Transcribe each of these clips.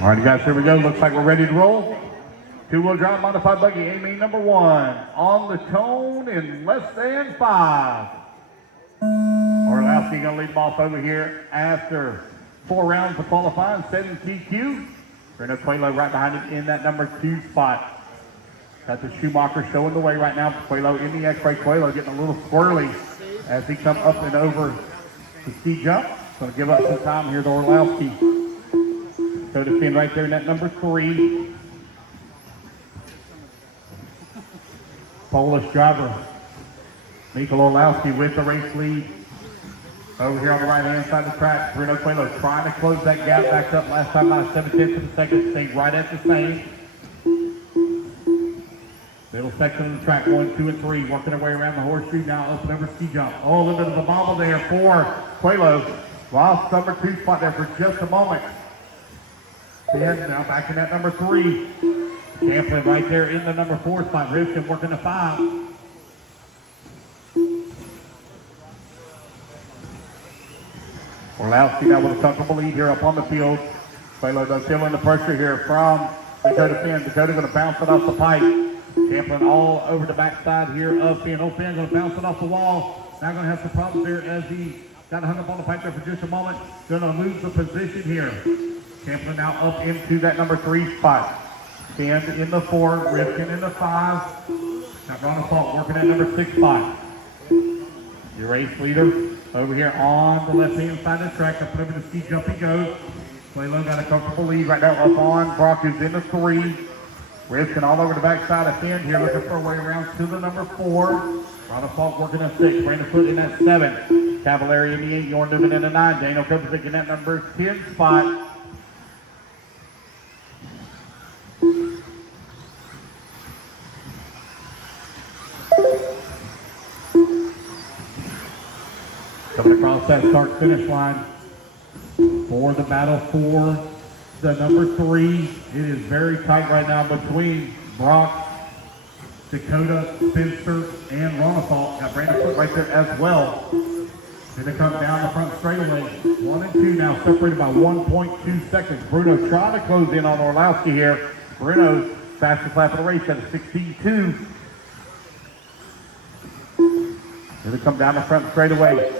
All right, guys, here we go. Looks like we're ready to roll. Two-wheel drive modified buggy, aiming number 1 on the cone in less than 5. Orlowski gonna lead them off over here after 4 rounds of qualifying, 7 TQ. Bruno Coelho right behind him in that number 2 spot. Got the Schumacher showing the way right now. Coelho in the X-ray. Coelho getting a little squirrely as he comes up and over the ski jump. Going to give up some time here to Orlowski. Dakotah Phend right there in that number 3. Polish driver Michal Orlowski with the race lead. Over here on the right-hand side of the track, Bruno Coelho trying to close that gap back up last time by 7/10 of a second. Staying right at the same. Middle section of the track, 1, 2, and 3, working their way around the horseshoe now, up and over ski jump. Oh, a little bit of a bobble there for Coelho. Lost number 2 spot there for just a moment. Phend now back in that number 3. Champlin right there in the number 4 spot. Rivkin working the 5. Orlowski now with a comfortable lead here up on the field. Coelho does feeling the pressure here from Dakotah Phend. Dakotah going to bounce it off the pipe. Champlin all over the backside here of Phend. Oh, Phend going to bounce it off the wall. Now going to have some problems there as he got hung up on the pipe there for just a moment. Going to lose the position here. Champlin now up into that number 3 spot. Phend in the 4, Rivkin in the 5. Now Bruno Coelho working that number 6 spot. Your race leader over here on the left-hand side of the track. Up and over the ski jump he goes. Coelho got a comfortable lead right now up on Broc, who's in the 3. Rivkin all over the backside of Phend here, looking for a way around to the number 4. Bruno Coelho working a 6. Brandon Foot in that 7. Cavallari in the 8. Jorn Newman in the 9. Daniel Kovacic in that number 10 spot. Coming across that start-finish line for the battle for the number 3. It is very tight right now between Broc, Dakotah, Spencer, and Ronafalt. Got Brandon Foot right there as well. Here they come down the front straightaway. 1 and 2 now separated by 1.2 seconds. Bruno trying to close in on Orlowski here. Bruno's fastest lap of the race at a 16.2. Here they come down the front straightaway.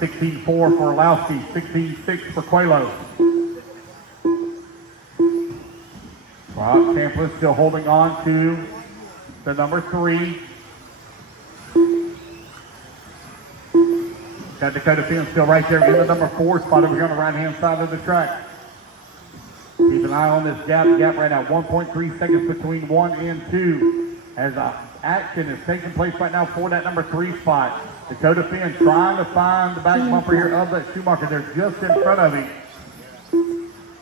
16.4 for Orlowski, 16.6 for Coelho. Broc Champlin still holding on to the number 3. Got Dakotah Phend still right there in the number 4 spot over here on the right-hand side of the track. Keep an eye on this gap right now, 1.3 seconds between 1 and 2. As action is taking place right now for that number 3 spot. Dakotah Phend trying to find the back bumper here of that Schumacher. They're just in front of him.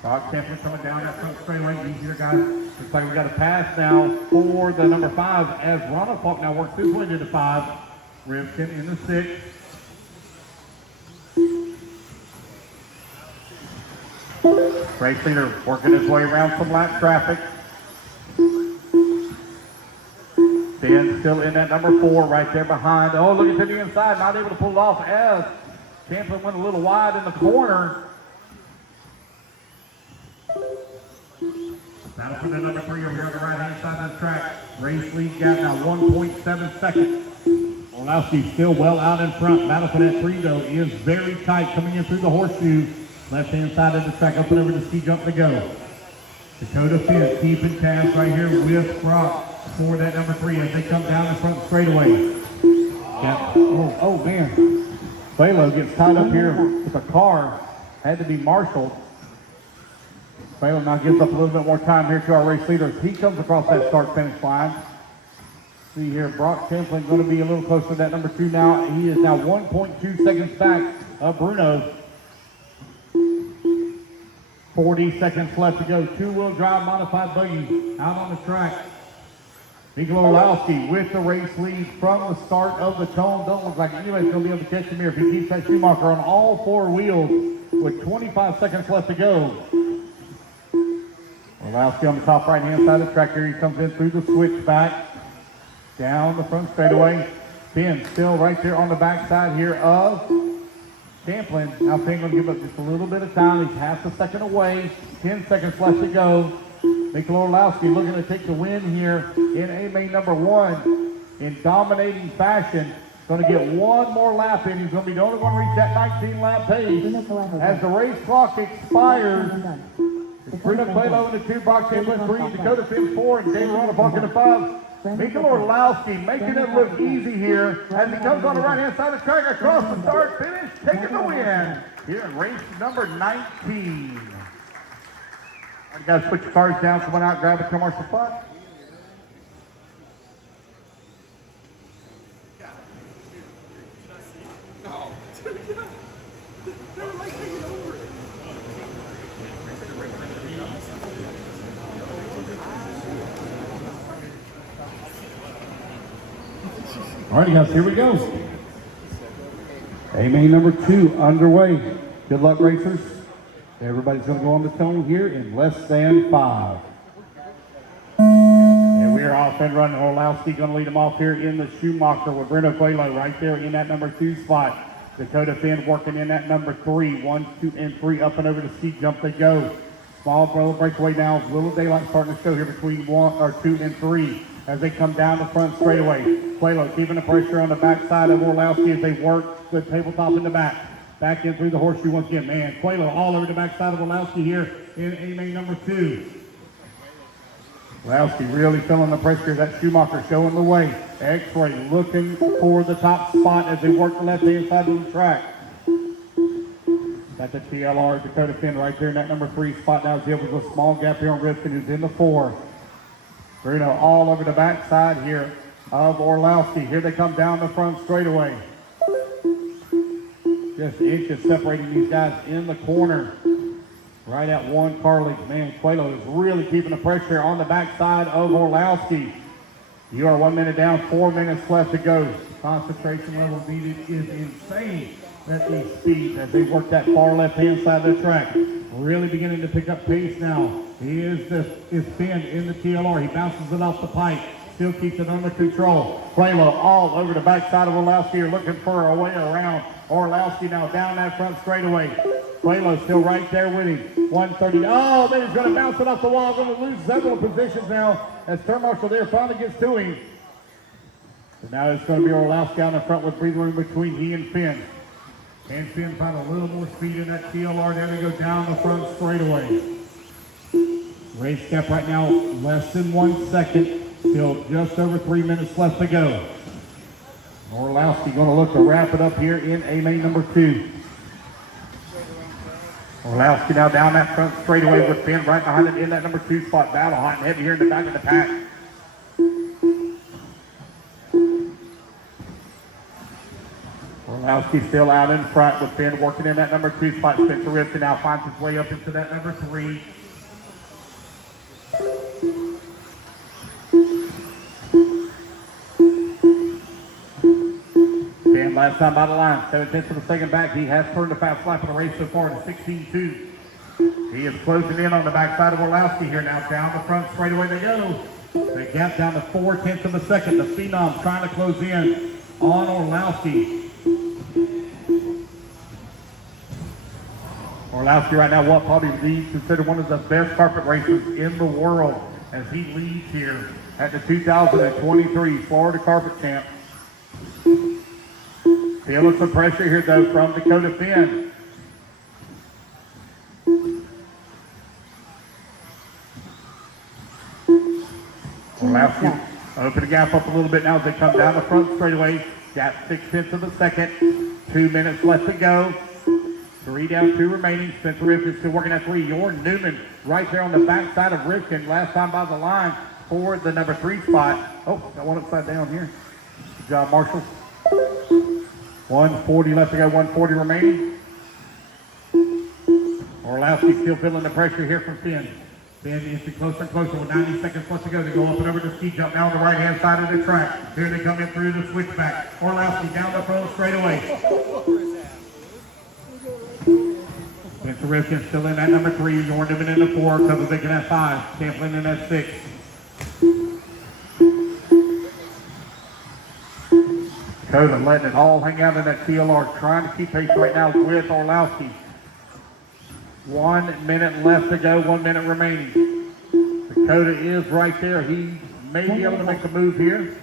Broc Champlin coming down that front straightaway. Easier, guys. Looks like we got a pass now for the number 5 as Ronald Falk now works his way to the 5. Rivkin in the 6. Race leader working his way around some lap traffic. Phend still in that number 4 right there behind. Oh, looking to the inside, not able to pull it off as Champlin went a little wide in the corner. Battle for the number 3 over here on the right-hand side of the track. Race lead gap now 1.7 seconds. Orlowski still well out in front. Battle for that 3 though is very tight coming in through the horseshoe. Left-hand side of the track, up and over the ski jump to go. Dakotah Phend keeping tabs right here with Broc for that number 3 as they come down the front straightaway. Yeah. Oh man. Coelho gets tied up here with a car. Had to be marshaled. Coelho now gives up a little bit more time here to our race leader. He comes across that start-finish line. See here, Broc Champlin going to be a little closer to that number 2 now. He is now 1.2 seconds back of Bruno. 40 seconds left to go. Two-wheel drive modified buggy out on the track. Michal Orlowski with the race lead from the start of the cone. Don't look like anybody's going to be able to catch him here if he keeps that Schumacher on all 4 wheels with 25 seconds left to go. Orlowski on the top right-hand side of the track here. He comes in through the switchback. Down the front straightaway. Phend still right there on the backside here of Champlin, now Phend going to give up just a little bit of time. He's half a second away. 10 seconds left to go. Michal Orlowski looking to take the win here in A main number 1 in dominating fashion. Going to get one more lap in. He's going to be the only one to reach that 19-lap pace. As the race clock expires, it's Bruno Coelho in the 2, Broc Champlin 3, Dakotah Phend 4, and A1-3 in the 5. Michal Orlowski making it look easy here as he comes on the right-hand side of the track across the start finish, taking the win here in race number 19. All right, guys, put your cars down, come on out, grab a commercial spot. All right, guys, here we go. A main number 2 underway. Good luck, racers. Everybody's going to go on the tone here in less than 5. And we are off and running. Orlowski going to lead them off here in the Schumacher with Bruno Coelho right there in that number 2 spot. Dakotah Phend working in that number 3. 1, 2, and 3 up and over the ski jump they go. Small breakaway now. Little daylight starting to show here between 2 and 3 as they come down the front straightaway. Coelho keeping the pressure on the backside of Orlowski as they work the tabletop in the back. Back in through the horseshoe once again. Man, Coelho all over the backside of Orlowski here in A main number 2. Orlowski really feeling the pressure. That Schumacher showing the way. X-ray looking for the top spot as they work the left-hand side of the track. Got the TLR, Dakotah Phend right there in that number 3 spot. Now Zip with a small gap here on Rivkin, who's in the 4. Bruno all over the backside here of Orlowski. Here they come down the front straightaway. Just inches separating these guys in the corner. Right at 1 car length. Man, Coelho is really keeping the pressure on the backside of Orlowski. You are 1 minute down, 4 minutes left to go. Concentration level needed is insane at these speeds as they work that far left-hand side of the track. Really beginning to pick up pace now. Is Phend in the TLR. He bounces it off the pipe. Still keeps it under control. Coelho all over the backside of Orlowski. You're looking for a way around. Orlowski now down that front straightaway. Coelho still right there with him. 130. Oh, then he's going to bounce it off the wall. Going to lose several positions now as turn marshal there finally gets to him. So now it's going to be Orlowski out in front with breathing room between he and Phend. And Phend found a little more speed in that TLR. There they go down the front straightaway. Race cap right now less than 1 second. Still just over 3 minutes left to go. Orlowski going to look to wrap it up here in A main number 2. Orlowski now down that front straightaway with Phend right behind him in that number 2 spot. Battle hot and heavy here in the back of the pack. Orlowski still out in front with Phend working in that number 2 spot. Spencer Rivkin now finds his way up into that number 3. Phend last time by the line, 7/10 of a second back. He has turned the fast lap of the race so far to 16.2. He is closing in on the backside of Orlowski here now. Down the front straightaway they go. The gap down to 4/10 of a second. The Phenom trying to close in on Orlowski. Orlowski right now what probably leads considered one of the best carpet racers in the world as he leads here at the 2023 Florida Carpet Champ. Feeling some pressure here though from Dakotah Phend. Orlowski open the gap up a little bit now as they come down the front straightaway. Gap 6/10 of a second. 2 minutes left to go. 3 down, 2 remaining. Spencer Rivkin still working at 3. Jordan Newman right there on the backside of Rivkin. Last time by the line for the number 3 spot. Oh, got one upside down here. Good job, Marshall. 140 left to go, 140 remaining. Orlowski still feeling the pressure here from Phend. Phend inching closer and closer with 90 seconds left to go. They go up and over the ski jump now on the right-hand side of the track. Here they come in through the switchback. Orlowski down the front straightaway. Spencer Rivkin still in at number 3. Jordan Newman in the 4. Couple Vicken at 5. Champlin in at 6. Dakotah letting it all hang out in that TLR, trying to keep pace right now with Orlowski. 1 minute left to go, 1 minute remaining. Dakotah is right there. He may be able to make a move here.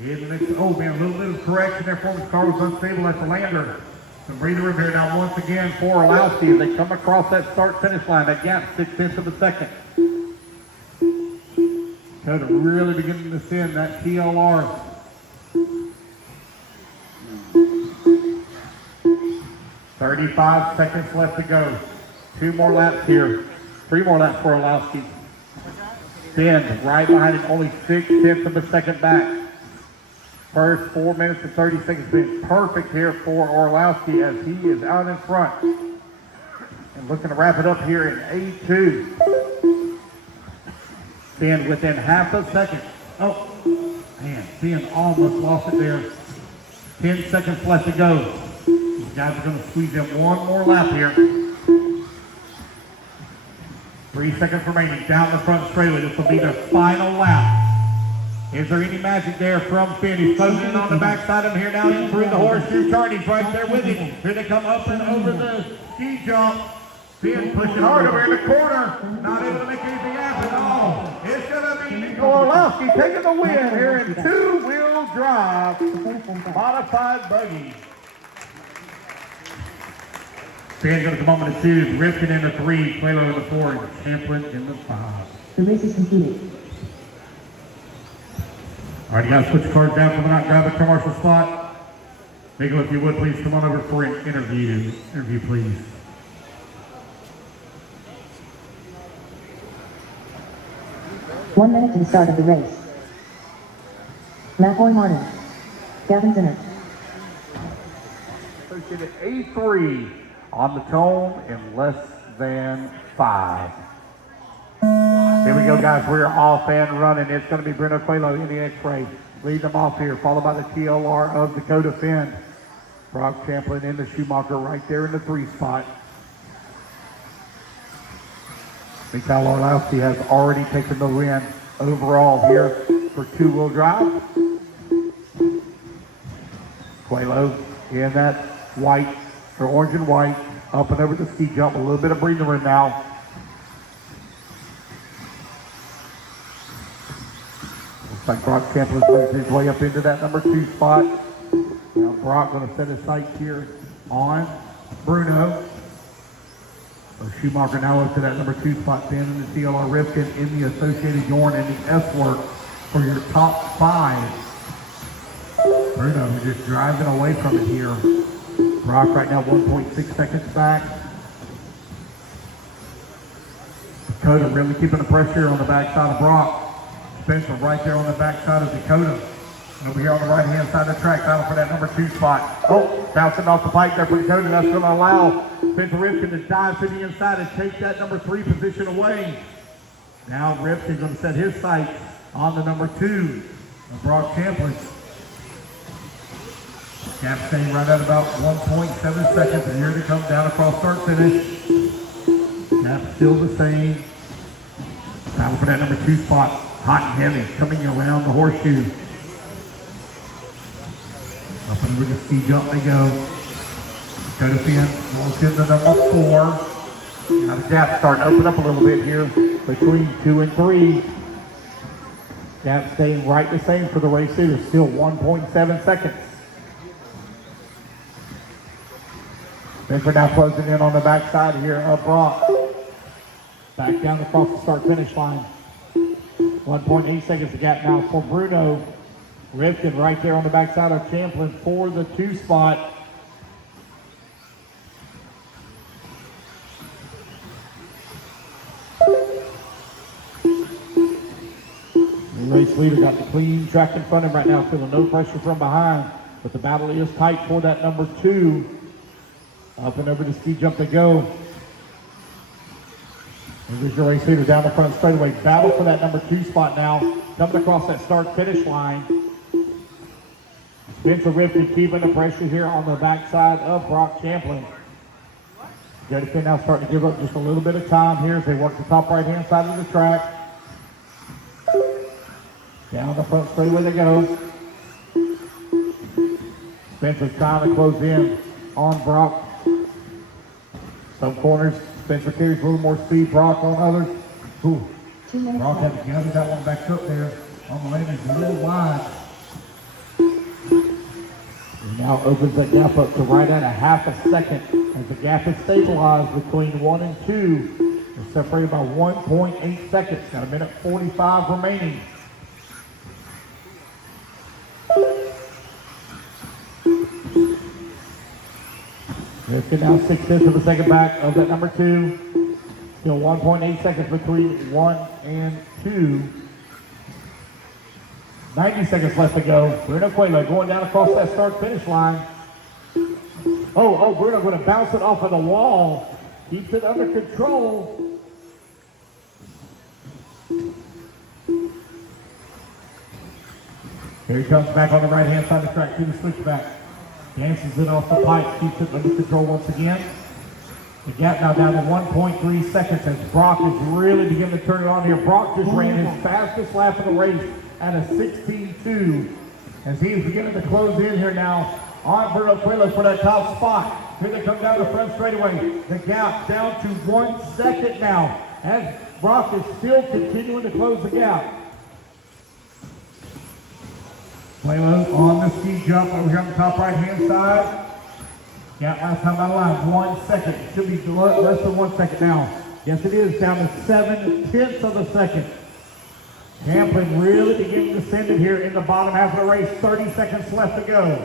Oh man, a little bit of correction there for his car was unstable at the lander. Some breather room here now once again for Orlowski as they come across that start-finish line. That gap 6/10 of a second. Dakotah really beginning to send that TLR. 35 seconds left to go. 2 more laps here. 3 more laps for Orlowski. Phend right behind him, only 6/10 of a second back. First 4 minutes and 30 seconds been perfect here for Orlowski as he is out in front. And looking to wrap it up here in A2. Phend within half a second. Oh, man, Phend almost lost it there. 10 seconds left to go. These guys are going to squeeze in 1 more lap here. 3 seconds remaining down the front straightaway. This will be their final lap. Is there any magic there from Phend? He's closing in on the backside of him here now in through the horseshoe turn. He's right there with him. Here they come up and over the ski jump. Phend pushing hard over in the corner. Not able to make anything happen. Oh, it's going to be Michal Orlowski taking the win here in 2-wheel drive. Modified Buggy. Phend going to come on in the 2. Rivkin in the 3. Coelho in the 4. And Champlin in the 5. The race is completed. All right, you guys, put your cards down, come on out, grab a commercial spot. Michal, if you would, please come on over for an interview. Interview, please. One minute to the start of the race. Lap 1 Martin. Gavin Zinner. Associated A3 on the tone in less than 5. Here we go, guys. We're off and running. It's going to be Bruno Coelho in the X-ray. Lead them off here, followed by the TLR of Dakotah Phend. Broc Champlin in the Schumacher right there in the 3 spot. Michal Orlowski has already taken the win overall here for 2-wheel drive. Coelho in that white, or orange and white, up and over the ski jump. A little bit of breathing room now. Like Broc Champlin moves his way up into that number 2 spot. Now Broc going to set his sights here on Bruno. So Schumacher now up to that number 2 spot. Phend in the TLR, Rivkin in the Associated Yorn and the S-Work for your top 5. Bruno just driving away from it here. Broc right now 1.6 seconds back. Dakotah really keeping the pressure on the backside of Broc. Spencer right there on the backside of Dakotah. And over here on the right-hand side of the track, battle for that number 2 spot. Oh, bouncing off the pipe there for Dakotah. That's going to allow Spencer Rivkin to dive to the inside and take that number 3 position away. Now Rivkin's going to set his sights on the number 2 of Broc Champlin. Gap staying right at about 1.7 seconds. And here they come down across start finish. Gap still the same. Battle for that number 2 spot. Hot and heavy coming around the horseshoe. Up and over the ski jump they go. Dakotah Phend goes into number 4. Now the gap starting to open up a little bit here between 2 and 3. Gap staying right the same for the race leader. Still 1.7 seconds. Spencer now closing in on the backside here of Broc. Back down across the start-finish line. 1.8 seconds of gap now for Bruno. Rivkin right there on the backside of Champlin for the 2 spot. The race leader got the clean track in front of him right now, feeling no pressure from behind. But the battle is tight for that number 2. Up and over the ski jump they go. There's your race leader down the front straightaway. Battle for that number 2 spot now. Coming across that start-finish line. Spencer Rivkin keeping the pressure here on the backside of Broc Champlin. Dakotah Phend now starting to give up just a little bit of time here as they work the top right-hand side of the track. Down the front straightaway they go. Spencer's trying to close in on Broc. Some corners, Spencer carries a little more speed, Broc on others. Ooh. 2 minutes Broc left. had to gather that one back up there on the lane. It's a little wide. He now opens that gap up to right at a half a second as the gap is stabilized between 1 and 2. They're separated by 1.8 seconds. Got a minute 45 remaining. Rivkin now 6/10 of a second back of that number 2. Still 1.8 seconds between 1 and 2. 90 seconds left to go. Bruno Coelho going down across that start-finish line. Bruno going to bounce it off of the wall. Keeps it under control. Here he comes back on the right-hand side of the track to the switchback. Dances it off the pipe, keeps it under control once again. The gap now down to 1.3 seconds as Broc is really beginning to turn it on here. Broc just ran his fastest lap of the race at a 16.2 as he's beginning to close in here now on Bruno Coelho for that top spot. Here they come down the front straightaway. The gap down to 1 second now as Broc is still continuing to close the gap. Coelho on the ski jump over here on the top right-hand side. Gap last time out of line, 1 second. Should be less than 1 second now. Yes, it is down to 7/10 of a second. Champlin really beginning to send it here in the bottom half of the race. 30 seconds left to go.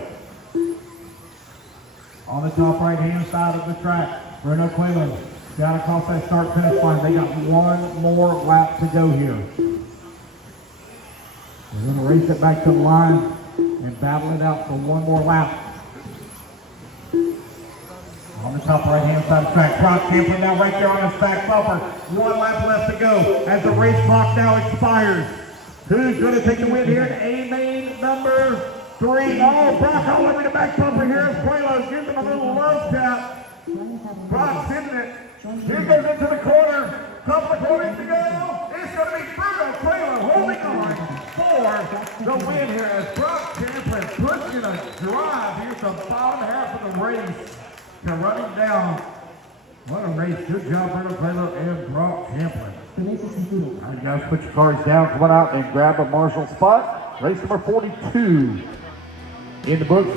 On the top right-hand side of the track, Bruno Coelho down across that start-finish line. They got one more lap to go here. They're going to race it back to the line and battle it out for one more lap. On the top right-hand side of the track, Broc Champlin now right there on his back bumper. 1 lap left to go as the race clock now expires. Who's going to take the win here in A-main number 3? Oh, Broc all over the back bumper here as Coelho gives him a little love tap. Broc sending it. Here goes into the corner. Couple of corners to go. It's going to be Bruno Coelho holding on for the win here as Broc Champlin puts in a drive here to the bottom half of the race to run him down. What a race. Good job, Bruno Coelho and Broc Champlin. The race is concluded. All right, guys, put your cars down. Come on out and grab a marshal spot. Race number 42 in the books.